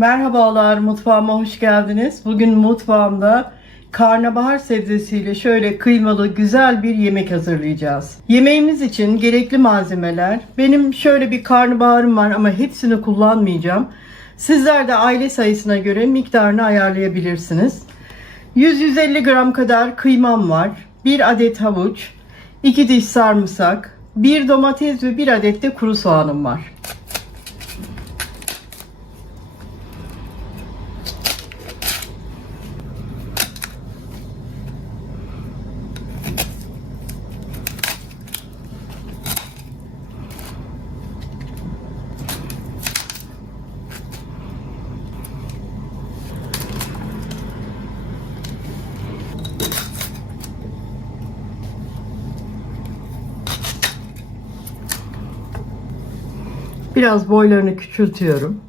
Merhabalar, mutfağıma hoş geldiniz. Bugün mutfağımda karnabahar sebzesiyle şöyle kıymalı güzel bir yemek hazırlayacağız. Yemeğimiz için gerekli malzemeler, benim şöyle bir karnabaharım var ama hepsini kullanmayacağım. Sizler de aile sayısına göre miktarını ayarlayabilirsiniz. 100-150 gram kadar kıymam var. 1 adet havuç, 2 diş sarımsak, 1 domates ve 1 adet de kuru soğanım var. Biraz boylarını küçültüyorum.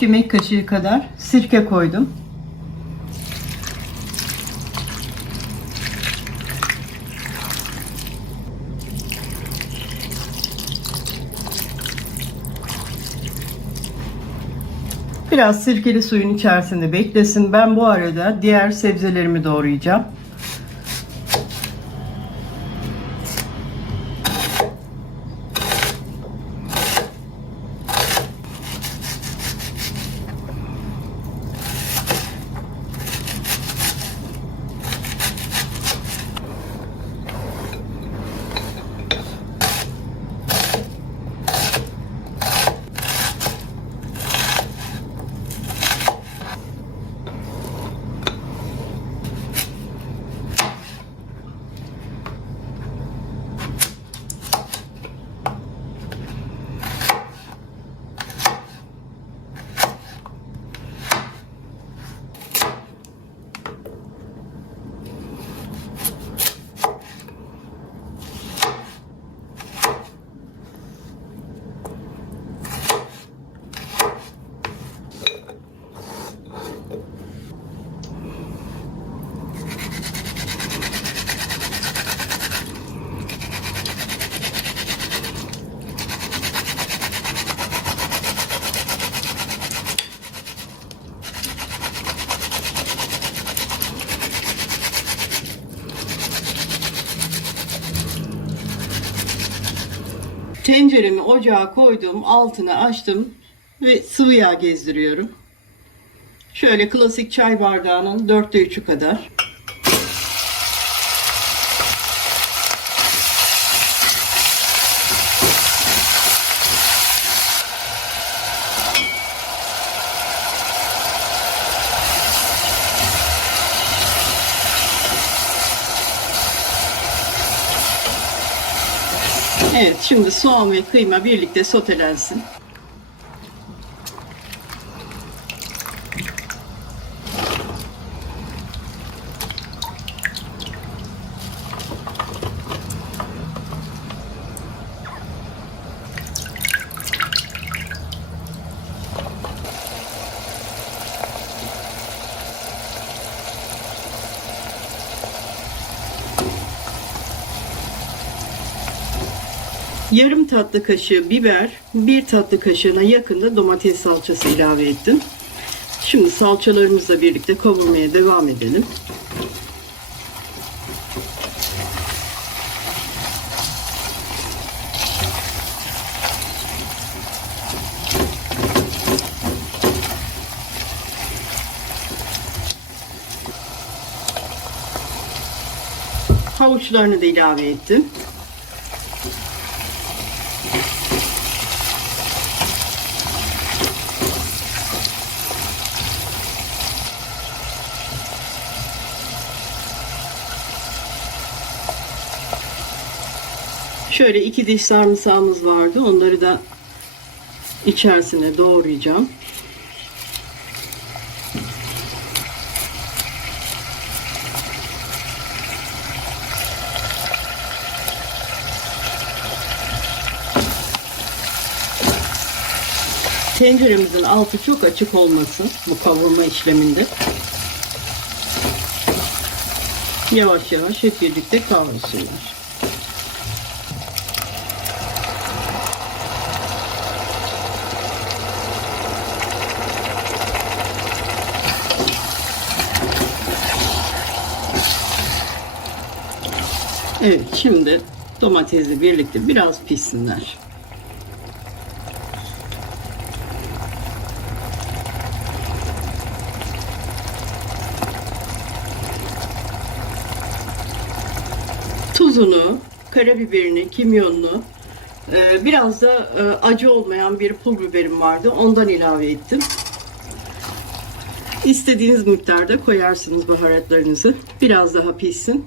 Yemek kaşığı kadar sirke koydum. Biraz sirkeli suyun içerisinde beklesin. Ben bu arada diğer sebzelerimi doğrayacağım. Tenceremi ocağa koydum, altını açtım ve sıvı yağ gezdiriyorum. Şöyle klasik çay bardağının dörtte üçü kadar. Evet, şimdi soğan ve kıyma birlikte sotelensin. Yarım tatlı kaşığı biber, bir tatlı kaşığına yakında domates salçası ilave ettim. Şimdi salçalarımızla birlikte kavurmaya devam edelim. Havuçlarını da ilave ettim. Şöyle iki diş sarımsağımız vardı. Onları da içerisine doğrayacağım. Tenceremizin altı çok açık olmasın bu kavurma işleminde. Yavaş yavaş hep birlikte kavrulsunlar. Evet şimdi domatesle birlikte biraz pişsinler. Tuzunu, karabiberini, kimyonunu, e, biraz da e, acı olmayan bir pul biberim vardı. Ondan ilave ettim. İstediğiniz miktarda koyarsınız baharatlarınızı. Biraz daha pişsin.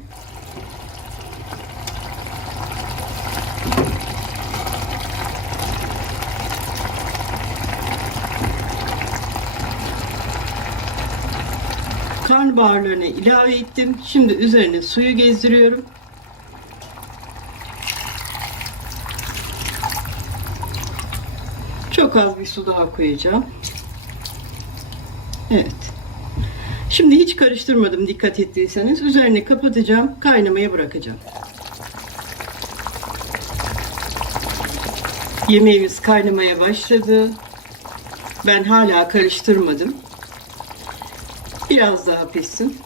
Karnabaharlarını ilave ettim. Şimdi üzerine suyu gezdiriyorum. Çok az bir su daha koyacağım. Evet. Şimdi hiç karıştırmadım dikkat ettiyseniz. Üzerini kapatacağım. Kaynamaya bırakacağım. Yemeğimiz kaynamaya başladı. Ben hala karıştırmadım. Biraz daha pişsin.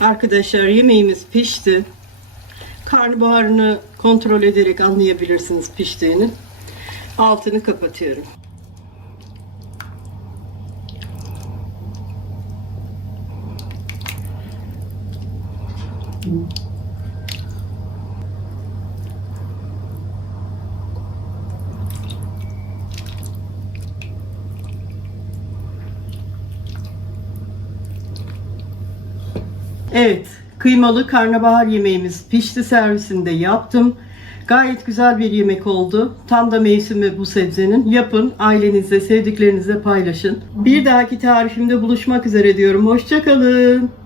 Arkadaşlar yemeğimiz pişti. Karnabaharını kontrol ederek anlayabilirsiniz piştiğini. Altını kapatıyorum. Evet, kıymalı karnabahar yemeğimiz pişti servisinde yaptım. Gayet güzel bir yemek oldu. Tam da mevsimi bu sebzenin. Yapın, ailenizle, sevdiklerinizle paylaşın. Bir dahaki tarifimde buluşmak üzere diyorum. Hoşçakalın.